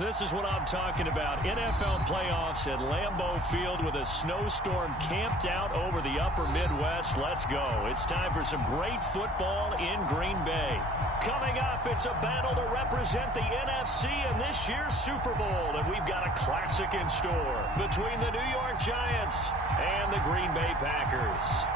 This is what I'm talking about. NFL playoffs at Lambeau Field with a snowstorm camped out over the upper Midwest. Let's go. It's time for some great football in Green Bay. Coming up, it's a battle to represent the NFC in this year's Super Bowl. And we've got a classic in store between the New York Giants and the Green Bay Packers.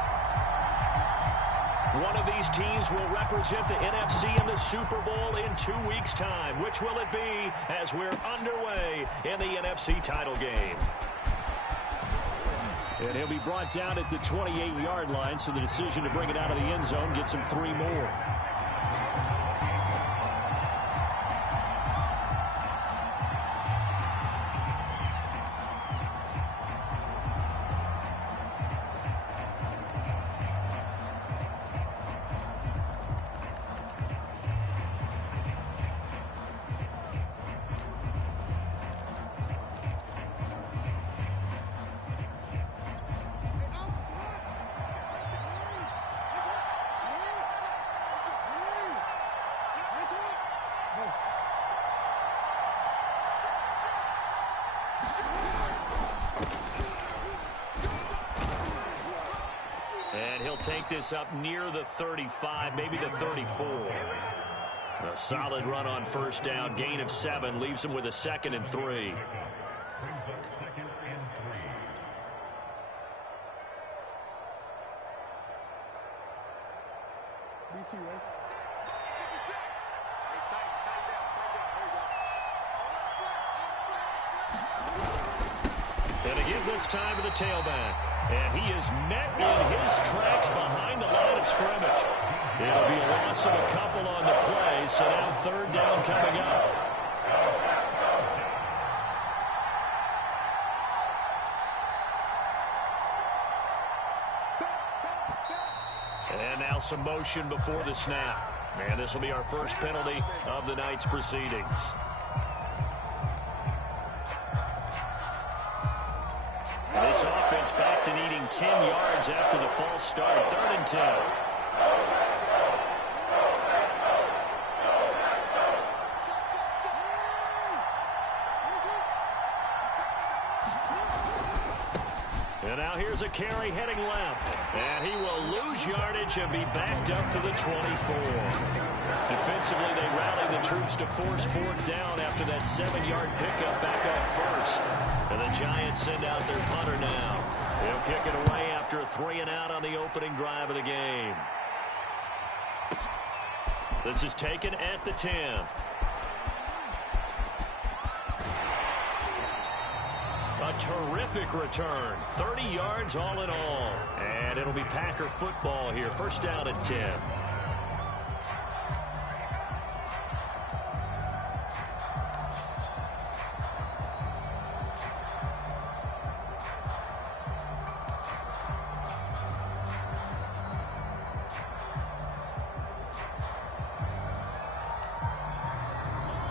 One of these teams will represent the NFC in the Super Bowl in 2 weeks' time. Which will it be as we're underway in the NFC title game? And he'll be brought down at the 28-yard line, so the decision to bring it out of the end zone gets him 3 more. And he'll take this up near the 35, maybe the 34. A solid run on first down. Gain of 7 leaves him with a 2nd and 3. And again this time to the tailback. And he is met in his tracks behind the line of scrimmage. It'll be a loss of a couple on the play, so now 3rd down coming up. And now some motion before the snap. And this will be our first penalty of the night's proceedings. This offense back to needing 10 yards after the false start. 3rd and 10. And now here's a carry heading left. And he will lose yardage and be backed up to the 24. Defensively, they rally the troops to force 4th down after that 7-yard pickup back up first. And the Giants send out their punter now. He'll kick it away after a 3-and-out on the opening drive of the game. This is taken at the 10. A terrific return. 30 yards all in all. And it'll be Packer football here. First down and 10.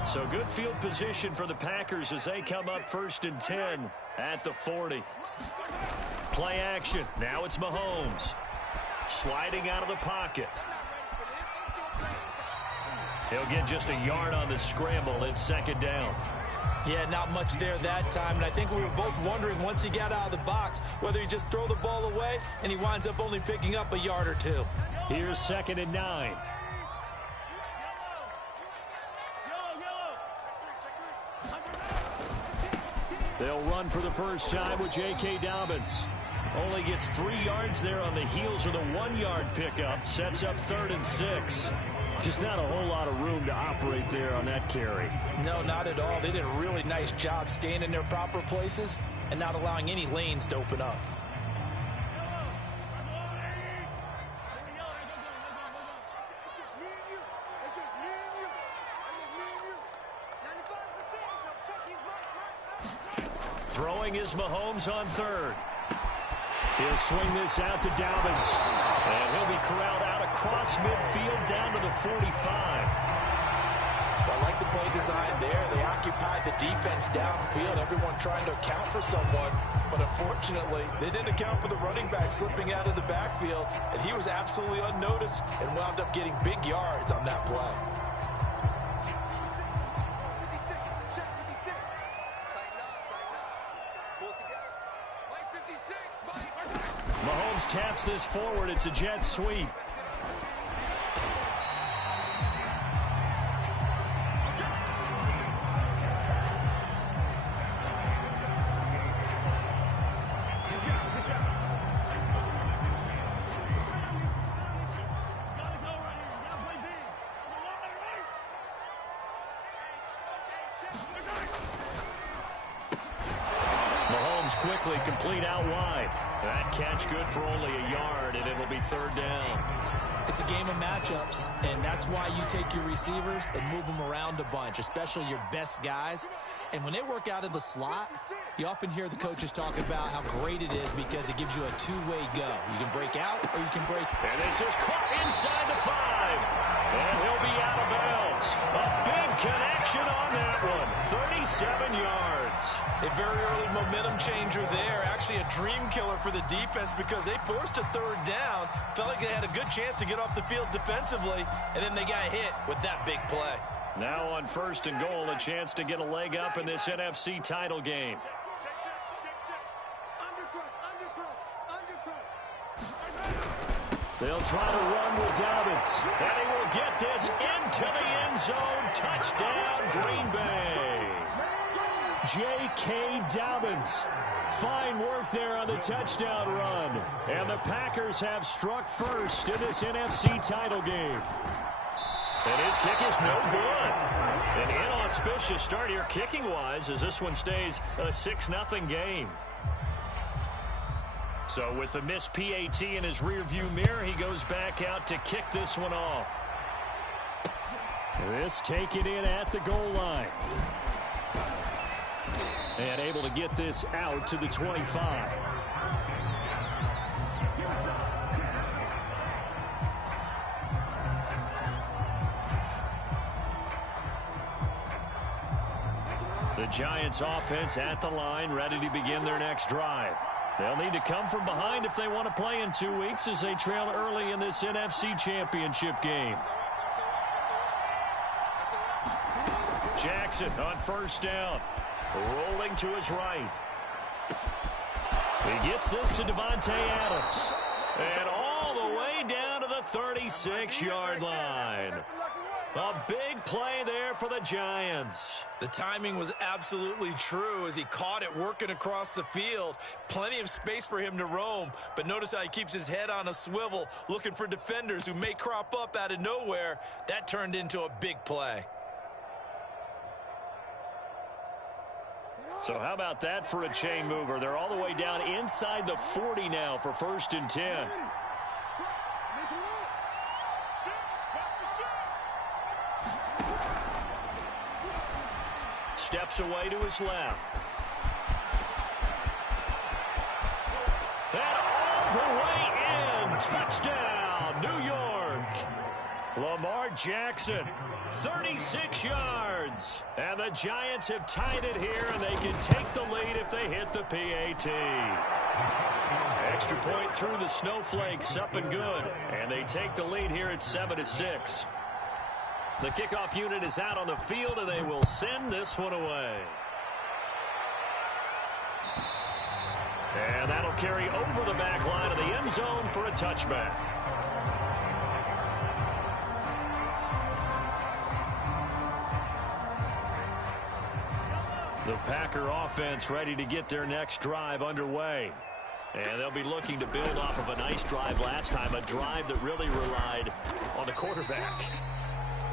So good field position for the Packers as they come up 1st and 10 at the 40. Play action. Now it's Mahomes. Sliding out of the pocket. He'll get just a yard on the scramble. It's 2nd down. Yeah, not much there that time. And I think we were both wondering once he got out of the box whether he just throw the ball away, and he winds up only picking up a yard or 2. Here's 2nd and 9. They'll run for the first time with J.K. Dobbins. Only gets 3 yards there on the heels of the 1-yard pickup. Sets up 3rd and 6. Just not a whole lot of room to operate there on that carry. No, not at all. They did a really nice job staying in their proper places and not allowing any lanes to open up. Throwing is Mahomes on 3rd. He'll swing this out to Dobbins. And he'll be corralled out across midfield down to the 45. I like the play design there. They occupied the defense downfield, everyone trying to account for someone. But unfortunately, they didn't account for the running back slipping out of the backfield. And he was absolutely unnoticed and wound up getting big yards on that play. Mahomes taps this forward. It's a jet sweep. Mahomes quickly complete out wide. That catch good for only a yard, and it'll be third down. It's a game of matchups, and that's why you take your receivers and move them around a bunch, especially your best guys. And when they work out in the slot, you often hear the coaches talk about how great it is because it gives you a two-way go. You can break out or you can break. And this is caught inside the 5. And he'll be out of bounds. A big connection on that one. 37 yards. A very early momentum changer there. Actually a dream killer for the defense because they forced a third down. Felt like they had a good chance to get off the field defensively, and then they got hit with that big play. Now on first and goal, a chance to get a leg up in this NFC title game. They'll try to run with Dobbins. And he will get this into the end zone. Touchdown, Green Bay. J.K. Dobbins. Fine work there on the touchdown run. And the Packers have struck first in this NFC title game. And his kick is no good. An inauspicious start here kicking-wise as this one stays a 6-0 game. So with the missed PAT in his rearview mirror, he goes back out to kick this one off. This taken in at the goal line. And able to get this out to the 25. The Giants offense at the line, ready to begin their next drive. They'll need to come from behind if they want to play in 2 weeks as they trail early in this NFC Championship game. Jackson on first down. Rolling to his right. He gets this to Devontae Adams. And all the way down to the 36-yard line. A big play there for the Giants. The timing was absolutely true as he caught it working across the field. Plenty of space for him to roam, but notice how he keeps his head on a swivel looking for defenders who may crop up out of nowhere. That turned into a big play. So how about that for a chain mover? They're all the way down inside the 40 now for first and 10. Steps away to his left. And all the way in. Touchdown, New York. Lamar Jackson, 36 yards. And the Giants have tied it here, and they can take the lead if they hit the PAT. Extra point through the snowflakes, up and good. And they take the lead here at 7-6. The kickoff unit is out on the field, and they will send this one away. And that'll carry over the back line of the end zone for a touchback. The Packer offense ready to get their next drive underway. And they'll be looking to build off of a nice drive last time, a drive that really relied on the quarterback.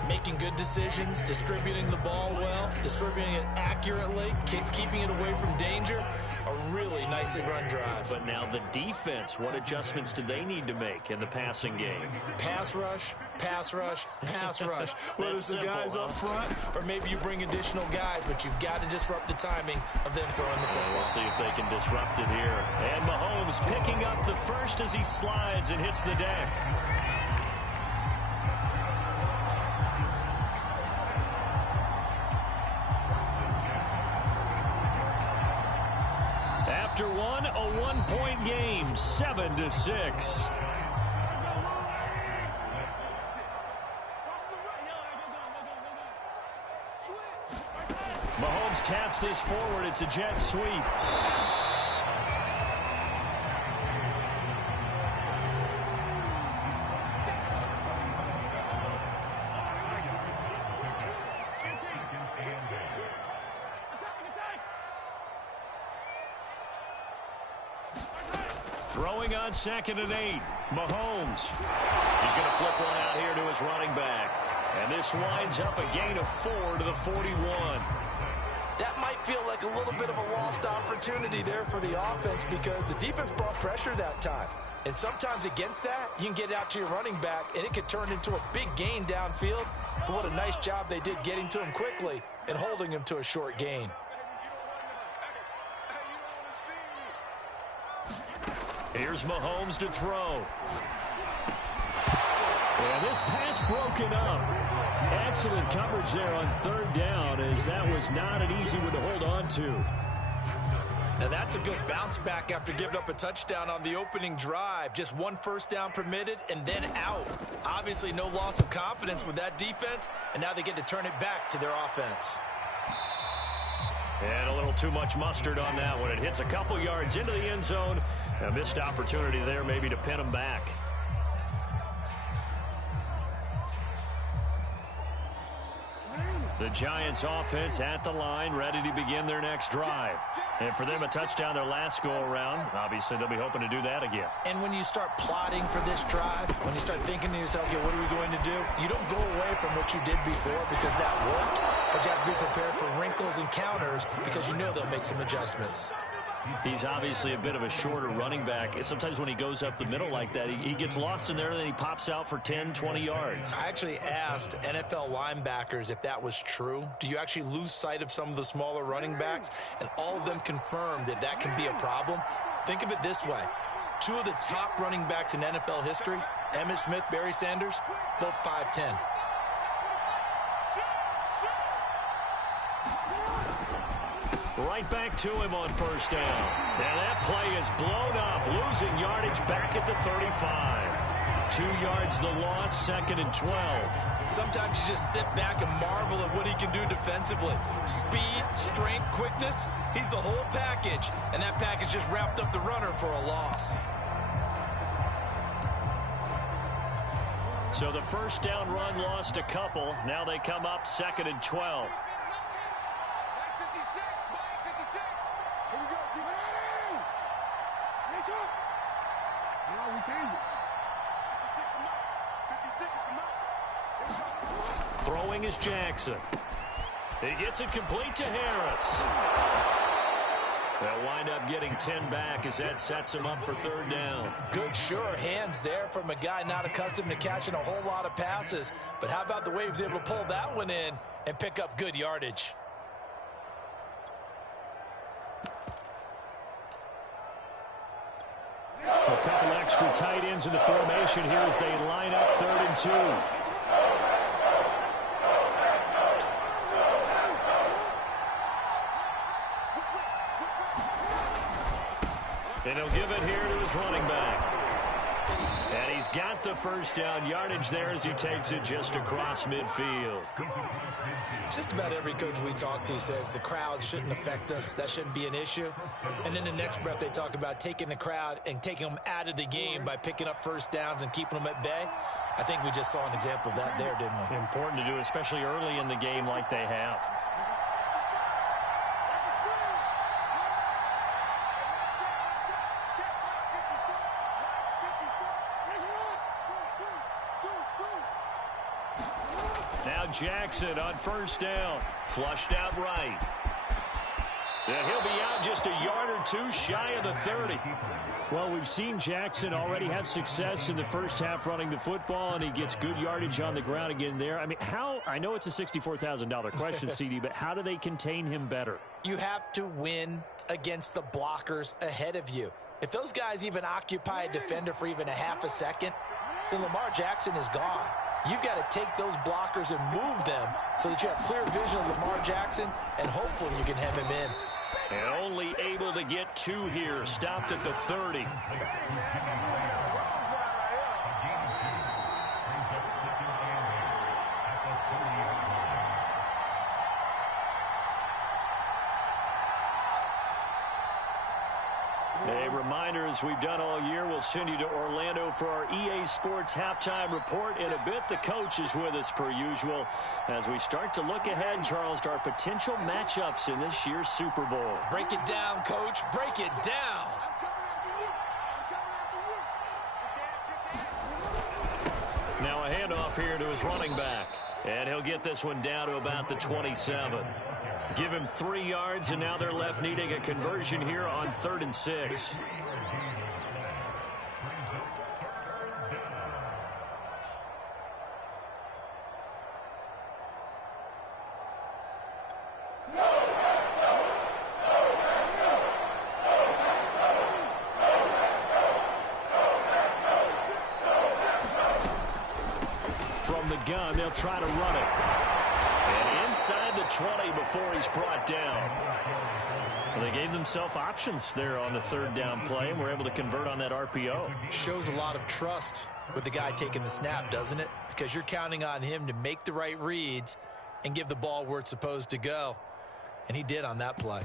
Making good decisions, distributing the ball well, distributing it accurately, keeping it away from danger. A really nicely run drive. But now the defense, what adjustments do they need to make in the passing game? Pass rush, pass rush, pass rush. Whether it's the guys up front or maybe you bring additional guys, but you've got to disrupt the timing of them throwing the football. We'll see if they can disrupt it here. And Mahomes picking up the first as he slides and hits the deck. After one, a one-point game, 7-6. Mahomes taps this forward. It's a jet sweep. Throwing on 2nd and 8. Mahomes. He's going to flip one out here to his running back. And this winds up a gain of 4 to the 41. That might feel like a little bit of a lost opportunity there for the offense because the defense brought pressure that time. And sometimes against that, you can get it out to your running back, and it could turn into a big gain downfield. But what a nice job they did getting to him quickly and holding him to a short gain. Here's Mahomes to throw. And this pass broken up. Excellent coverage there on 3rd down, as that was not an easy one to hold on to. Now that's a good bounce back after giving up a touchdown on the opening drive. Just 1 first down permitted and then out. Obviously no loss of confidence with that defense, and now they get to turn it back to their offense. And a little too much mustard on that one. It hits a couple yards into the end zone. A missed opportunity there maybe to pin them back. The Giants offense at the line, ready to begin their next drive. And for them, a touchdown their last go-around. Obviously, they'll be hoping to do that again. And when you start plotting for this drive, when you start thinking to yourself, okay, what are we going to do? You don't go away from what you did before because that worked. But you have to be prepared for wrinkles and counters because you know they'll make some adjustments. He's obviously a bit of a shorter running back. Sometimes when he goes up the middle like that, he gets lost in there, and then he pops out for 10, 20 yards. I actually asked NFL linebackers if that was true. Do you actually lose sight of some of the smaller running backs? And all of them confirmed that that can be a problem. Think of it this way. 2 of the top running backs in NFL history, Emmitt Smith, Barry Sanders, both 5'10". Right back to him on 1st down. And that play is blown up, losing yardage back at the 35. 2 yards the loss, 2nd and 12. Sometimes you just sit back and marvel at what he can do defensively. Speed, strength, quickness, he's the whole package. And that package just wrapped up the runner for a loss. So the 1st down run lost a couple. Now they come up 2nd and 12. Throwing is Jackson. He gets it complete to Harris. They'll wind up getting 10 back as that sets him up for 3rd down. Good, sure hands there from a guy not accustomed to catching a whole lot of passes. But how about the way he was able to pull that one in and pick up good yardage? A couple extra tight ends in the formation here as they line up 3rd and 2. And he'll give it here to his running back. And he's got the 1st down yardage there as he takes it just across midfield. Just about every coach we talk to says the crowd shouldn't affect us. That shouldn't be an issue. And in the next breath, they talk about taking the crowd and taking them out of the game by picking up 1st downs and keeping them at bay. I think we just saw an example of that there, didn't we? Important to do, especially early in the game like they have. Now Jackson on 1st down. Flushed out right. And he'll be out just a yard or 2 shy of the 30. Well, we've seen Jackson already have success in the 1st half running the football, and he gets good yardage on the ground again there. I mean, I know it's a $64,000 question, CD, but how do they contain him better? You have to win against the blockers ahead of you. If those guys even occupy a defender for even a half a second, then Lamar Jackson is gone. You've got to take those blockers and move them so that you have clear vision of Lamar Jackson, and hopefully you can hem him in. And only able to get 2 here. Stopped at the 30. A reminder, as we've done all year, we'll send you to Orlando for our EA Sports halftime report. In a bit, the coach is with us per usual as we start to look ahead, Charles, to our potential matchups in this year's Super Bowl. Break it down, Coach. Break it down. Now a handoff here to his running back. And he'll get this one down to about the 27. Give him 3 yards, and now they're left needing a conversion here on 3rd and 6. From the gun, they'll try to run it. And inside the 20 before he's brought down. Well, they gave themselves options there on the 3rd down play, and were able to convert on that RPO. Shows a lot of trust with the guy taking the snap, doesn't it? Because you're counting on him to make the right reads and give the ball where it's supposed to go. And he did on that play.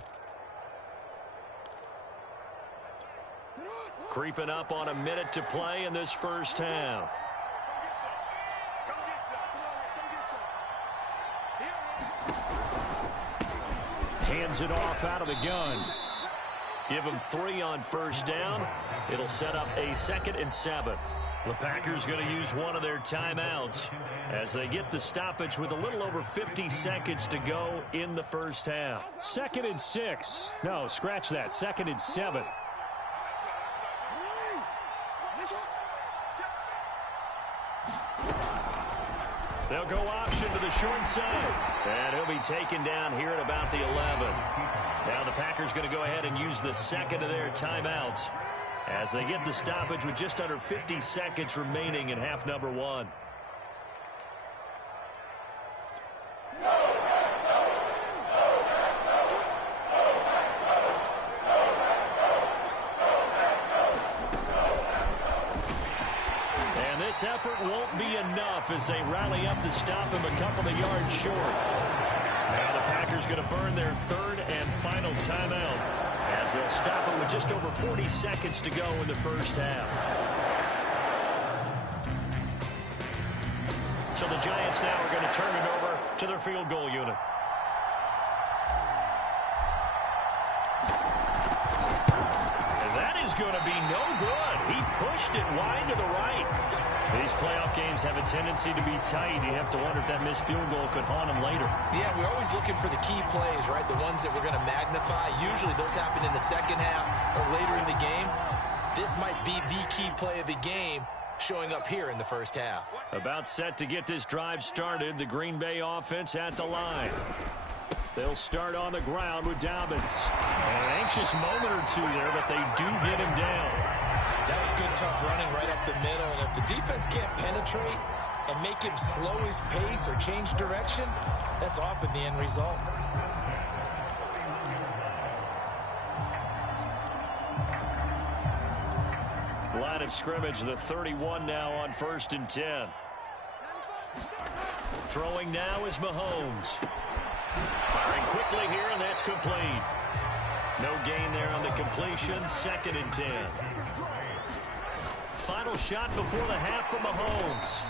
Creeping up on a minute to play in this first half. Hands it off out of the gun. Give him 3 on 1st down. It'll set up a 2nd and 7. The Packers going to use one of their timeouts as they get the stoppage with a little over 50 seconds to go in the first half. 2nd and 6. No, scratch that. 2nd and 7. They'll go option to the short side. And he'll be taken down here at about the 11. Now the Packers going to go ahead and use the 2nd of their timeouts as they get the stoppage with just under 50 seconds remaining in half number 1. This effort won't be enough as they rally up to stop him a couple of yards short. Now the Packers going to burn their 3rd and final timeout as they'll stop it with just over 40 seconds to go in the first half. So the Giants now are going to turn it over to their field goal unit. And that is going to be no good. He pushed it wide to the right. These playoff games have a tendency to be tight. You have to wonder if that missed field goal could haunt him later. Yeah, we're always looking for the key plays, right? The ones that we're going to magnify. Usually those happen in the second half or later in the game. This might be the key play of the game showing up here in the first half. About set to get this drive started. The Green Bay offense at the line. They'll start on the ground with Dobbins. An anxious moment or two there, but they do get him down. That was good, tough running right up the middle. And if the defense can't penetrate and make him slow his pace or change direction, that's often the end result. Line of scrimmage, the 31 now on 1st and 10. Throwing now is Mahomes. Firing quickly here, and that's complete. No gain there on the completion. 2nd and 10. Final shot before the half for Mahomes.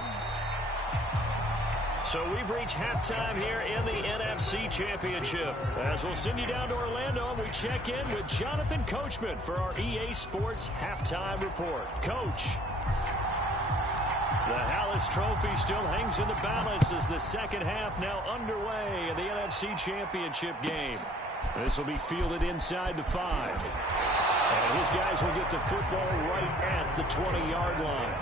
So we've reached halftime here in the NFC Championship. As we'll send you down to Orlando, and we check in with Jonathan Coachman for our EA Sports Halftime Report. Coach. The Hallis Trophy still hangs in the balance as the second half now underway in the NFC Championship game. This will be fielded inside the 5. And his guys will get the football right at the 20-yard line.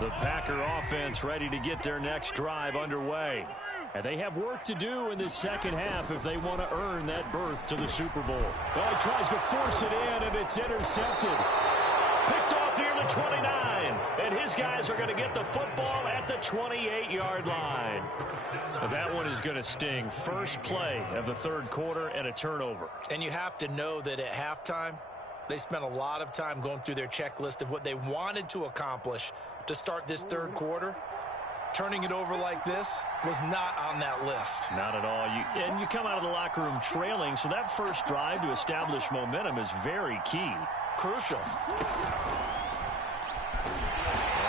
The Packer offense ready to get their next drive underway. And they have work to do in this second half if they want to earn that berth to the Super Bowl. Well, he tries to force it in, and it's intercepted. Picked off near the 29. And his guys are going to get the football at the 28-yard line. And that one is going to sting. First play of the 3rd quarter and a turnover. And you have to know that at halftime, they spent a lot of time going through their checklist of what they wanted to accomplish to start this 3rd quarter. Turning it over like this was not on that list. Not at all. And you come out of the locker room trailing, so that first drive to establish momentum is very key. Crucial.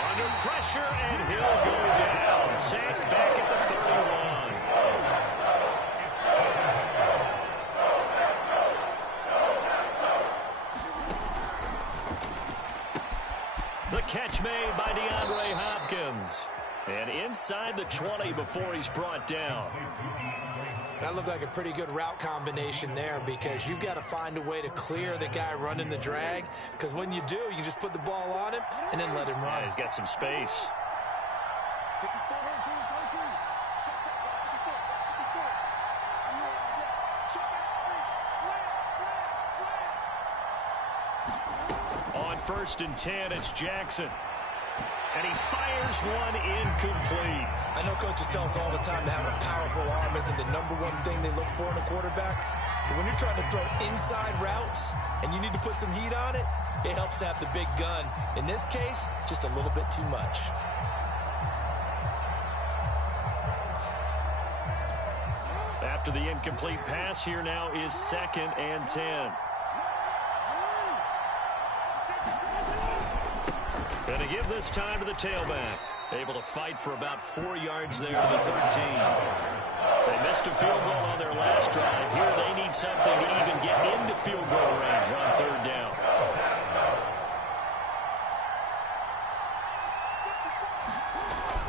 Under pressure, and he'll go down. Sacked back at the 31. catch made by DeAndre Hopkins. And inside the 20 before he's brought down. That looked like a pretty good route combination there, because you've got to find a way to clear the guy running the drag, because when you do, you can just put the ball on him and then let him run. Yeah, he's got some space. On 1st and 10, it's Jackson. And he fires one incomplete. I know coaches tell us all the time that having a powerful arm isn't the #1 thing they look for in a quarterback. But when you're trying to throw inside routes and you need to put some heat on it, it helps to have the big gun. In this case, just a little bit too much. After the incomplete pass, here now is 2nd and 10. Going to give this time to the tailback. Able to fight for about 4 yards there to the 13. They missed a field goal on their last drive. Here they need something to even get into field goal range on 3rd down.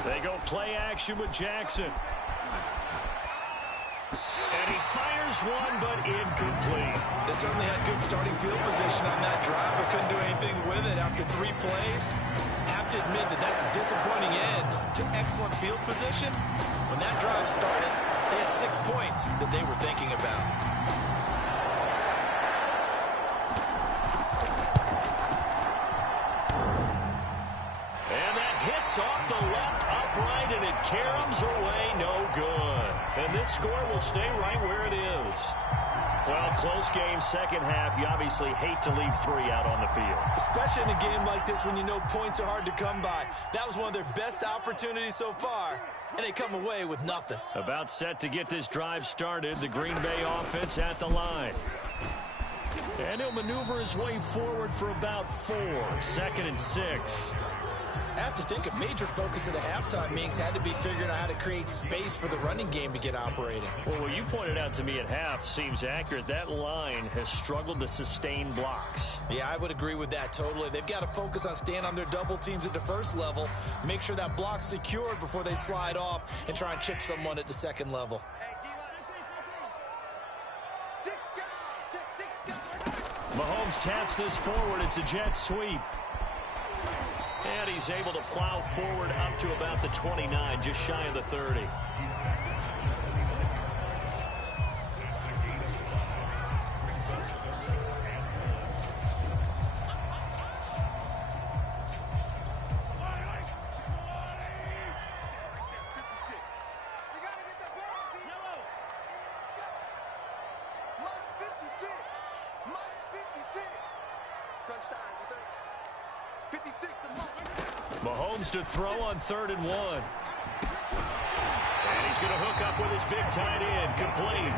They go play action with Jackson. And he fires one, but incomplete. They certainly had good starting field position on that drive, but couldn't do anything with it after 3 plays. Have to admit that that's a disappointing end to excellent field position. When that drive started, they had 6 points that they were thinking about. And that hits off the left upright, and it caroms away, no good. And this score will stay right where it is. Well, close game, 2nd half. You obviously hate to leave 3 out on the field. Especially in a game like this when you know points are hard to come by. That was one of their best opportunities so far, and they come away with nothing. About set to get this drive started. The Green Bay offense at the line. And he'll maneuver his way forward for about 4. 2nd and 6. I have to think a major focus of the halftime meetings had to be figuring out how to create space for the running game to get operating. Well, what you pointed out to me at half seems accurate. That line has struggled to sustain blocks. Yeah, I would agree with that totally. They've got to focus on staying on their double teams at the 1st level, make sure that block's secured before they slide off and try and chip someone at the 2nd level. Mahomes taps this forward. It's a jet sweep. And he's able to plow forward up to about the 29, just shy of the 30. Mahomes to throw on 3rd and 1. And he's going to hook up with his big tight end, complete.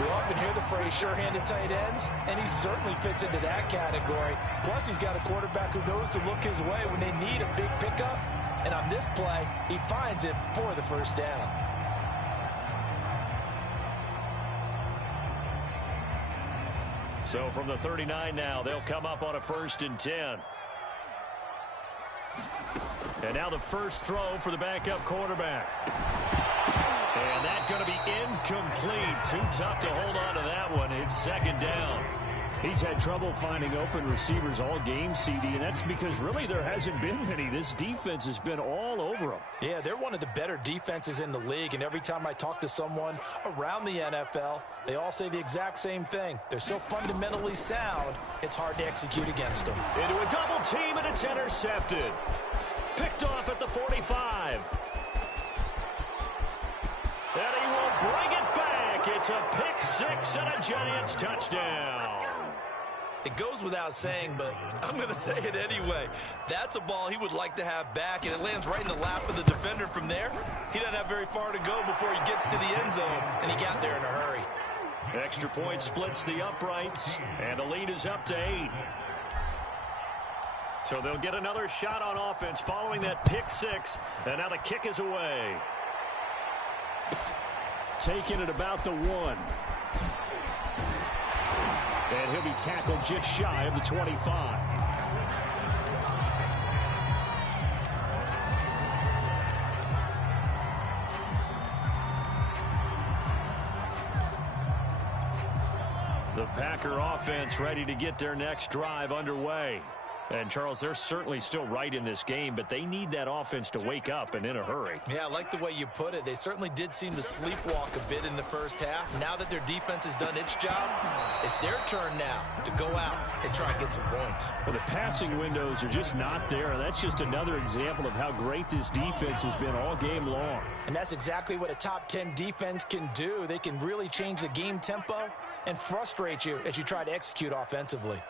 We often hear the phrase sure-handed tight ends, and he certainly fits into that category. Plus, he's got a quarterback who knows to look his way when they need a big pickup. And on this play, he finds it for the 1st down. So from the 39 now, they'll come up on a 1st and 10. And now the first throw for the backup quarterback. And that's going to be incomplete. Too tough to hold on to that one. It's 2nd down. He's had trouble finding open receivers all game, CD, and that's because really there hasn't been any. This defense has been all over him. Yeah, they're one of the better defenses in the league, and every time I talk to someone around the NFL, they all say the exact same thing. They're so fundamentally sound, it's hard to execute against them. Into a double team, and it's intercepted. Picked off at the 45. And he will bring it back. It's a pick 6 and a Giants touchdown. It goes without saying, but I'm going to say it anyway. That's a ball he would like to have back, and it lands right in the lap of the defender from there. He doesn't have very far to go before he gets to the end zone, and he got there in a hurry. Extra point splits the uprights, and the lead is up to 8. So they'll get another shot on offense following that pick 6, and now the kick is away. Taken at about the 1. And he'll be tackled just shy of the 25. The Packer offense ready to get their next drive underway. And, Charles, they're certainly still right in this game, but they need that offense to wake up and in a hurry. Yeah, I like the way you put it. They certainly did seem to sleepwalk a bit in the first half. Now that their defense has done its job, it's their turn now to go out and try and get some points. Well, the passing windows are just not there, and that's just another example of how great this defense has been all game long. And that's exactly what a top 10 defense can do. They can really change the game tempo and frustrate you as you try to execute offensively.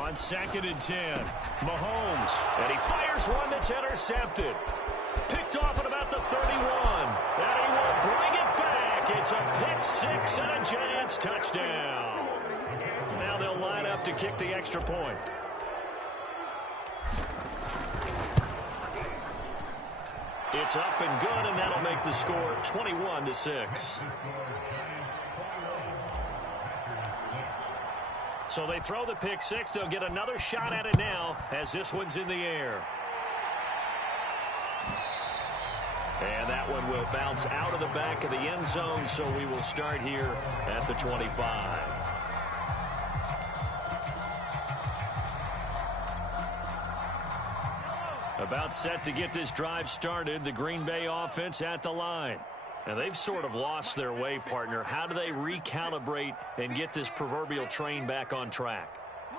On 2nd and 10, Mahomes, and he fires one that's intercepted. Picked off at about the 31, and he will bring it back. It's a pick-6 and a Giants touchdown. Now they'll line up to kick the extra point. It's up and good, and that'll make the score 21-6. So they throw the pick-6. They'll get another shot at it now as this one's in the air. And that one will bounce out of the back of the end zone, so we will start here at the 25. About set to get this drive started, the Green Bay offense at the line. Now, they've sort of lost their way, partner. How do they recalibrate and get this proverbial train back on track?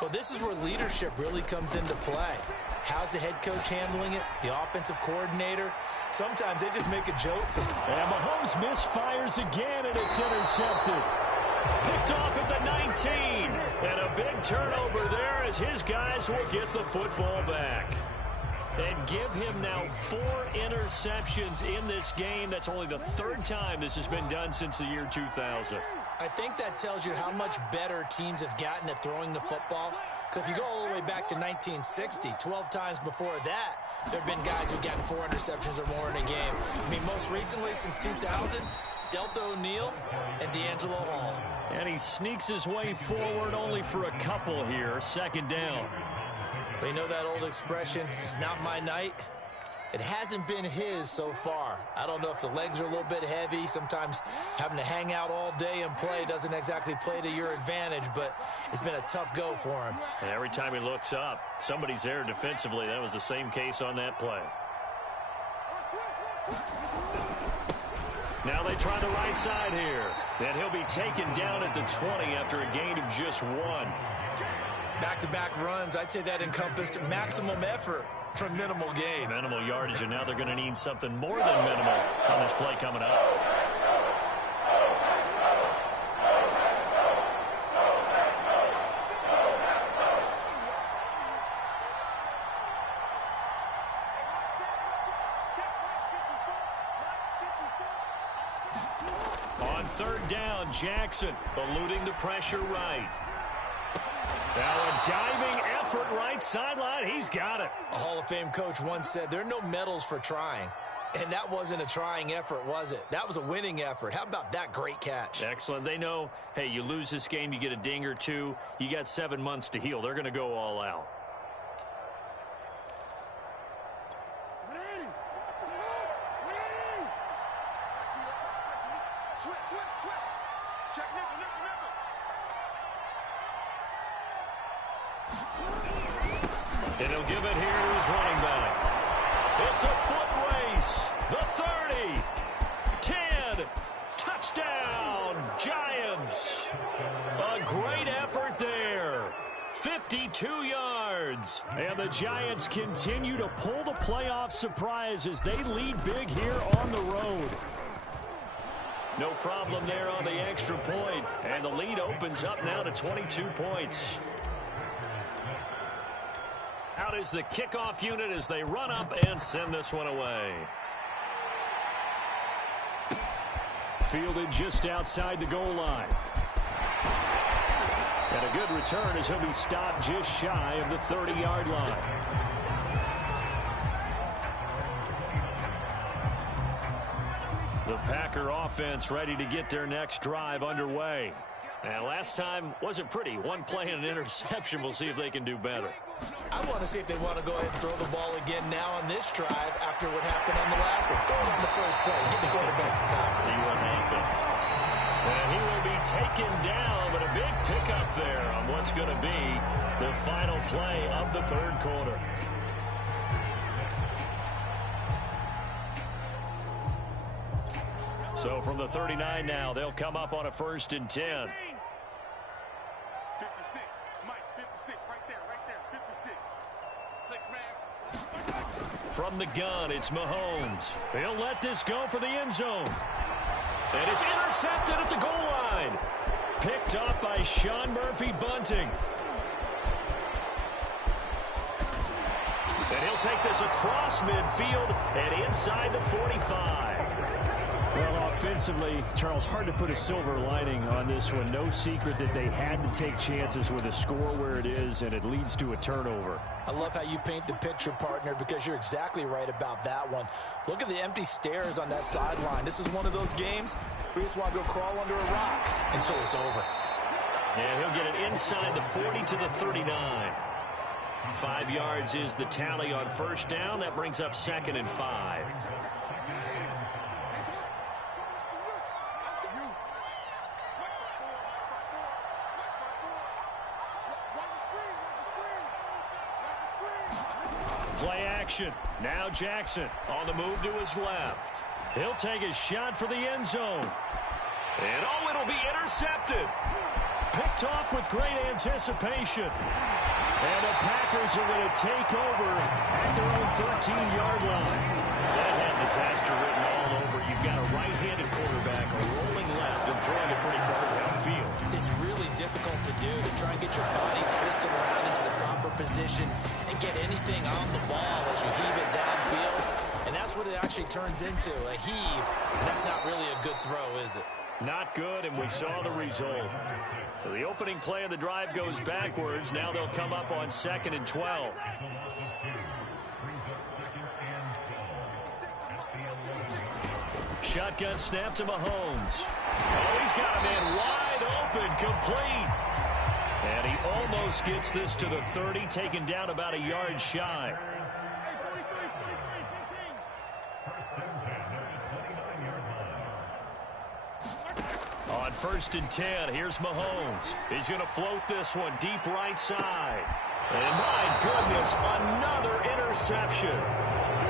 Well, this is where leadership really comes into play. How's the head coach handling it? The offensive coordinator? Sometimes they just make a joke. And Mahomes misfires again, and it's intercepted. Picked off at the 19. And a big turnover there as his guys will get the football back. And give him now 4 interceptions in this game. That's only the 3rd time this has been done since the year 2000. I think that tells you how much better teams have gotten at throwing the football. Because if you go all the way back to 1960, 12 times before that, there have been guys who've gotten 4 interceptions or more in a game. I mean, most recently, since 2000, Delta O'Neal and D'Angelo Hall. And he sneaks his way forward only for a couple here. 2nd down. They know that old expression, it's not my night. It hasn't been his so far. I don't know if the legs are a little bit heavy. Sometimes having to hang out all day and play doesn't exactly play to your advantage, but it's been a tough go for him. And every time he looks up, somebody's there defensively. That was the same case on that play. Now they try the right side here. And he'll be taken down at the 20 after a gain of just 1. Back-to-back runs, I'd say that encompassed maximum effort from minimal gain. Minimal yardage, and now they're going to need something more than minimal on this play coming up. On 3rd down, Jackson eluding the pressure right. Now a diving effort right sideline. He's got it. A Hall of Fame coach once said there are no medals for trying. And that wasn't a trying effort, was it? That was a winning effort. How about that great catch? Excellent. They know, hey, you lose this game, you get a ding or 2. You got 7 months to heal. They're going to go all out. And he'll give it here to his running back. It's a foot race. The 30. 10. Touchdown, Giants. A great effort there. 52 yards. And the Giants continue to pull the playoff surprise as they lead big here on the road. No problem there on the extra point. And the lead opens up now to 22 points. Out is the kickoff unit as they run up and send this one away. Fielded just outside the goal line. And a good return as he'll be stopped just shy of the 30-yard line. The Packer offense ready to get their next drive underway. And last time wasn't pretty. One play and an interception. We'll see if they can do better. I want to see if they want to go ahead and throw the ball again now on this drive after what happened on the last one. Throw it on the first play. Give the quarterback some confidence. See what happens. And he will be taken down, but a big pickup there on what's going to be the final play of the third quarter. So from the 39 now, they'll come up on a 1st and 10. 56, Mike, 56, right there, 56. 6 man. From the gun, it's Mahomes. He'll let this go for the end zone. And it's intercepted at the goal line. Picked up by Sean Murphy-Bunting. And he'll take this across midfield and inside the 45. Well, offensively, Charles, hard to put a silver lining on this one. No secret that they had to take chances with a score where it is, and it leads to a turnover. I love how you paint the picture, partner, because you're exactly right about that one. Look at the empty stares on that sideline. This is one of those games where you just want to go crawl under a rock until it's over. And he'll get it inside the 40 to the 39. 5 yards is the tally on 1st down. That brings up 2nd and 5. Play action. Now Jackson on the move to his left. He'll take a shot for the end zone. And oh, it'll be intercepted. Picked off with great anticipation. And the Packers are going to take over at their own 13-yard line. That had disaster written all over. You've got a right-handed quarterback, a rolling left, and throwing it pretty far downfield. It's really difficult to do, to try and get your body twisted around into the proper position and get anything on the ball as you heave it downfield. And that's what it actually turns into, a heave. And that's not really a good throw, is it? Not good, and we saw the result. So the opening play of the drive goes backwards. Now they'll come up on 2nd and 12. Shotgun snap to Mahomes. Oh, he's got a man wide open, complete. And he almost gets this to the 30, taken down about a yard shy. On 1st and 10, here's Mahomes. He's going to float this one deep right side. And my goodness, another interception.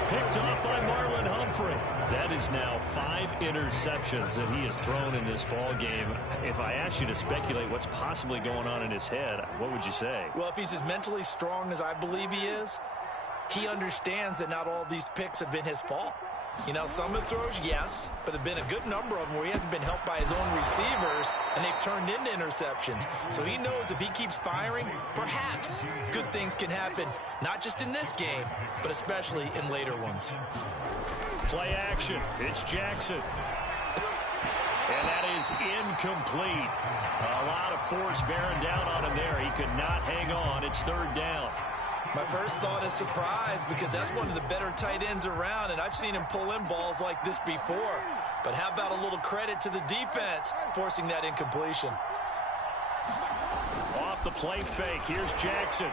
Picked off by Marlon Humphrey. That is now 5 interceptions that he has thrown in this ball game. If I asked you to speculate what's possibly going on in his head, what would you say? Well, if he's as mentally strong as I believe he is, he understands that not all of these picks have been his fault. You know, some of the throws, yes, but there have been a good number of them where he hasn't been helped by his own receivers, and they've turned into interceptions. So he knows if he keeps firing, perhaps good things can happen, not just in this game, but especially in later ones. Play action. It's Jackson. And that is incomplete. A lot of force bearing down on him there. He could not hang on. It's 3rd down. My first thought is surprise, because that's one of the better tight ends around, and I've seen him pull in balls like this before. But how about a little credit to the defense forcing that incompletion? Off the play fake, here's Jackson.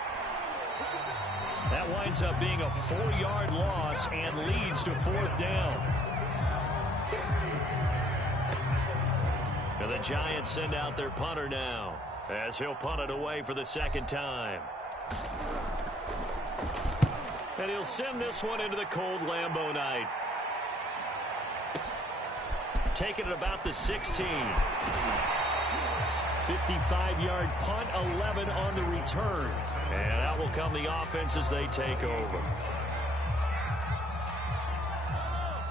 That winds up being a 4-yard loss and leads to 4th down. And the Giants send out their punter now, as he'll punt it away for the 2nd time. And he'll send this one into the cold Lambeau night. Taking it about the 16. 55-yard punt, 11 on the return. And out will come the offense as they take over.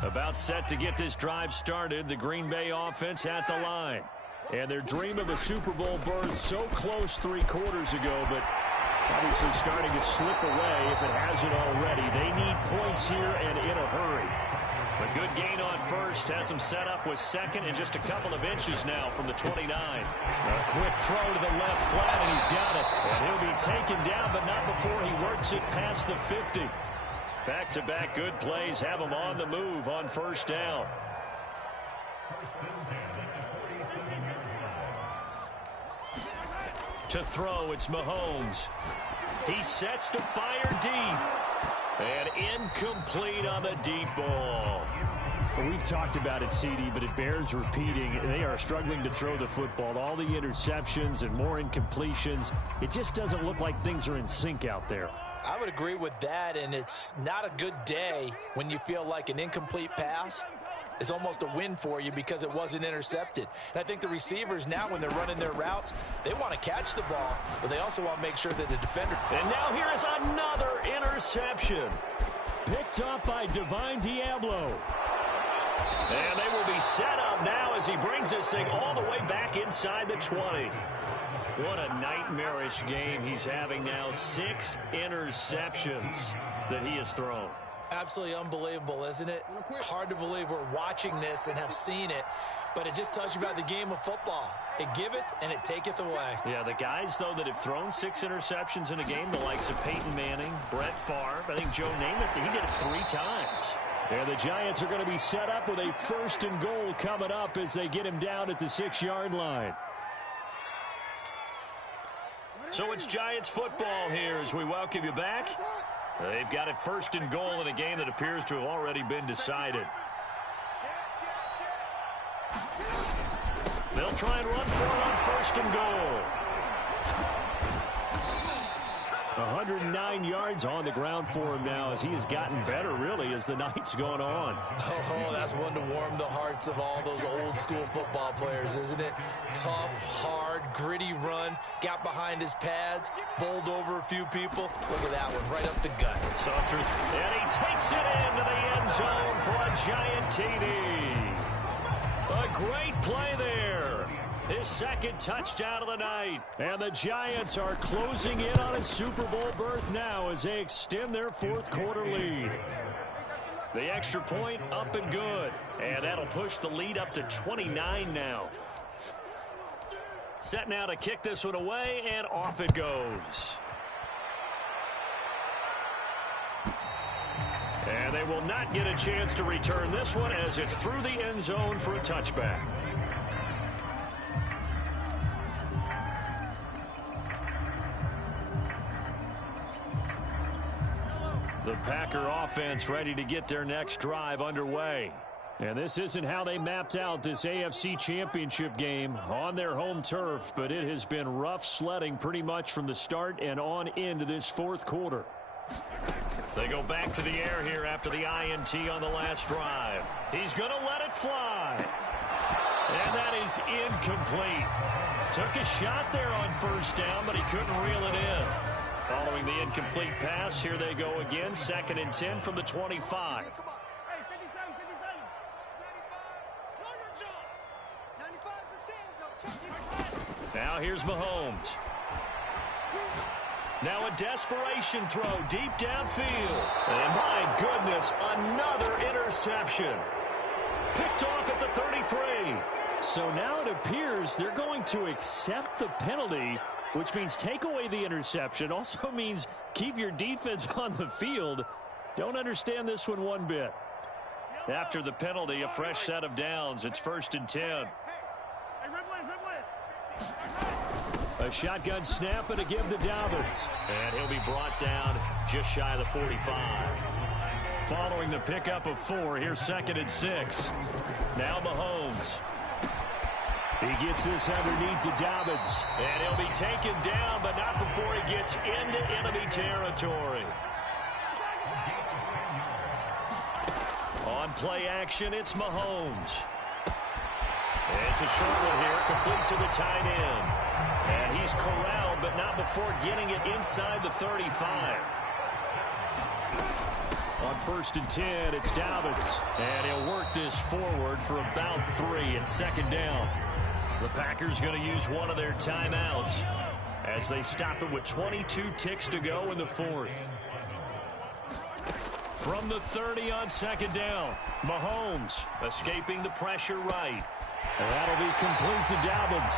About set to get this drive started, the Green Bay offense at the line. And their dream of a Super Bowl berth so close 3 quarters ago, but obviously starting to slip away if it hasn't already. They need points here and in a hurry. A good gain on 1st, has him set up with 2nd and just a couple of inches now from the 29. A quick throw to the left flat, and he's got it. And he'll be taken down, but not before he works it past the 50. Back-to-back good plays have him on the move on 1st down. To throw, it's Mahomes. He sets to fire deep. And incomplete on the deep ball. Well, we've talked about it, CD, but it bears repeating. They are struggling to throw the football. All the interceptions and more incompletions. It just doesn't look like things are in sync out there. I would agree with that, and it's not a good day when you feel like an incomplete pass is almost a win for you because it wasn't intercepted. And I think the receivers now, when they're running their routes, they want to catch the ball, but they also want to make sure that the defender... And now here is another interception. Picked up by Divine Diablo. And they will be set up now as he brings this thing all the way back inside the 20. What a nightmarish game he's having now. 6 interceptions that he has thrown. Absolutely unbelievable, isn't it? Hard to believe we're watching this and have seen it, but it just tells you about the game of football. It giveth and it taketh away. Yeah, the guys, though, that have thrown 6 interceptions in a game, the likes of Peyton Manning, Brett Favre, I think Joe Namath, he did it 3 times. And the Giants are going to be set up with a 1st and goal coming up as they get him down at the 6-yard line. So it's Giants football here as we welcome you back. They've got it 1st and goal in a game that appears to have already been decided. They'll try and run for it on 1st and goal. 109 yards on the ground for him now as he has gotten better, really, as the night's gone on. Oh, that's one to warm the hearts of all those old school football players, isn't it? Tough, hard, gritty run, got behind his pads, bowled over a few people. Look at that one, right up the gut. And he takes it into the end zone for a Giant TD. A great play there. His 2nd touchdown of the night. And the Giants are closing in on a Super Bowl berth now as they extend their 4th quarter lead. The extra point up and good. And that'll push the lead up to 29 now. Set now to kick this one away, and off it goes. And they will not get a chance to return this one as it's through the end zone for a touchback. The Packer offense ready to get their next drive underway. And this isn't how they mapped out this AFC Championship game on their home turf, but it has been rough sledding pretty much from the start and on into this 4th quarter. They go back to the air here after the INT on the last drive. He's going to let it fly. And that is incomplete. Took a shot there on 1st down, but he couldn't reel it in. Following the incomplete pass, here they go again. 2nd and 10 from the 25. Now here's Mahomes. Now a desperation throw deep downfield. And my goodness, another interception. Picked off at the 33. So now it appears they're going to accept the penalty, which means take away the interception. Also means keep your defense on the field. Don't understand this one bit. After the penalty, a fresh set of downs. It's 1st and 10. A shotgun snap and a give to Dobbins. And he'll be brought down just shy of the 45. Following the pickup of 4, here's 2nd and 6. Now Mahomes. He gets this underneath to Dobbins. And he'll be taken down, but not before he gets into enemy territory. On play action, it's Mahomes. It's a short one here, complete to the tight end. And he's corralled, but not before getting it inside the 35. On 1st and 10, it's Dobbins. And he'll work this forward for about 3 and 2nd down. The Packers going to use one of their timeouts as they stop it with 22 ticks to go in the 4th. From the 30 on 2nd down, Mahomes escaping the pressure right. And that'll be complete to Dobbins.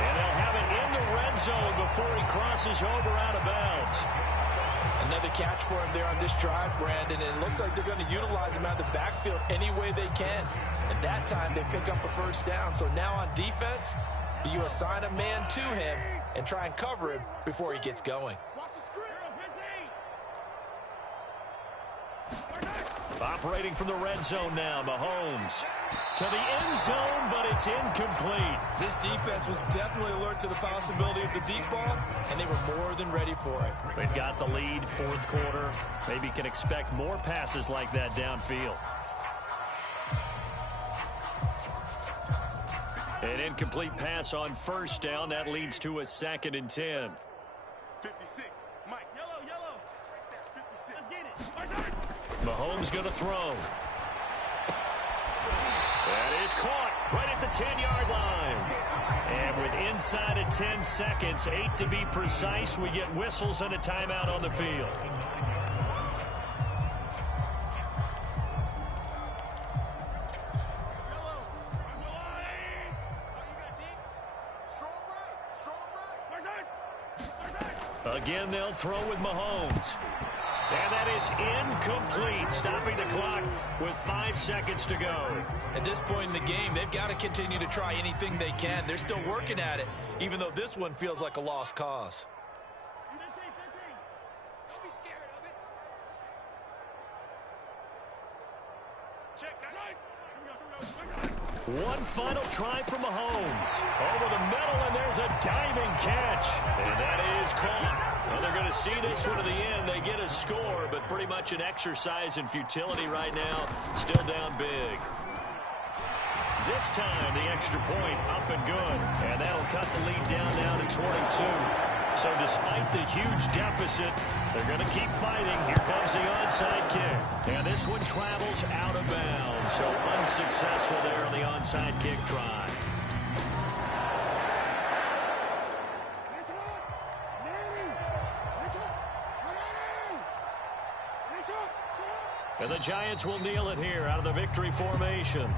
And they'll have it in the red zone before he crosses over out of bounds. Another catch for him there on this drive, Brandon, and it looks like they're going to utilize him out of the backfield any way they can. And that time they pick up a 1st down. So now on defense, do you assign a man to him, and try and cover him before he gets going. Watch the screen. Operating from the red zone now, Mahomes. To the end zone, but it's incomplete. This defense was definitely alert to the possibility of the deep ball, and they were more than ready for it. They've got the lead, fourth quarter. Maybe can expect more passes like that downfield. An incomplete pass on first down. That leads to a 2nd and 10. 56. Mike. Yellow. 56. Let's get it. Mahomes going to throw. That is caught right at the 10-yard line. And with inside of 10 seconds, 8 to be precise, we get whistles and a timeout on the field. Again, they'll throw with Mahomes. And that is incomplete, stopping the clock with 5 seconds to go. At this point in the game, they've got to continue to try anything they can. They're still working at it, even though this one feels like a lost cause. Don't be scared of it. Check that. One final try for Mahomes. Over the middle, and there's a diving catch. And that is caught. Well, they're going to see this one to the end. They get a score, but pretty much an exercise in futility right now. Still down big. This time, the extra point up and good. And that'll cut the lead down now to 22. So despite the huge deficit, they're going to keep fighting. Here comes the onside kick. And this one travels out of bounds. So unsuccessful there on the onside kick try. And the Giants will kneel it here out of the victory formation.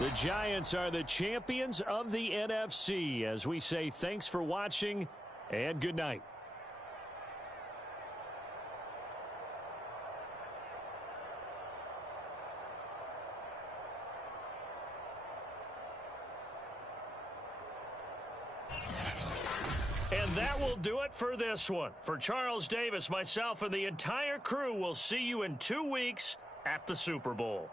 The Giants are the champions of the NFC, as we say thanks for watching and good night. And that will do it for this one. For Charles Davis, myself, and the entire crew, will see you in 2 weeks at the Super Bowl.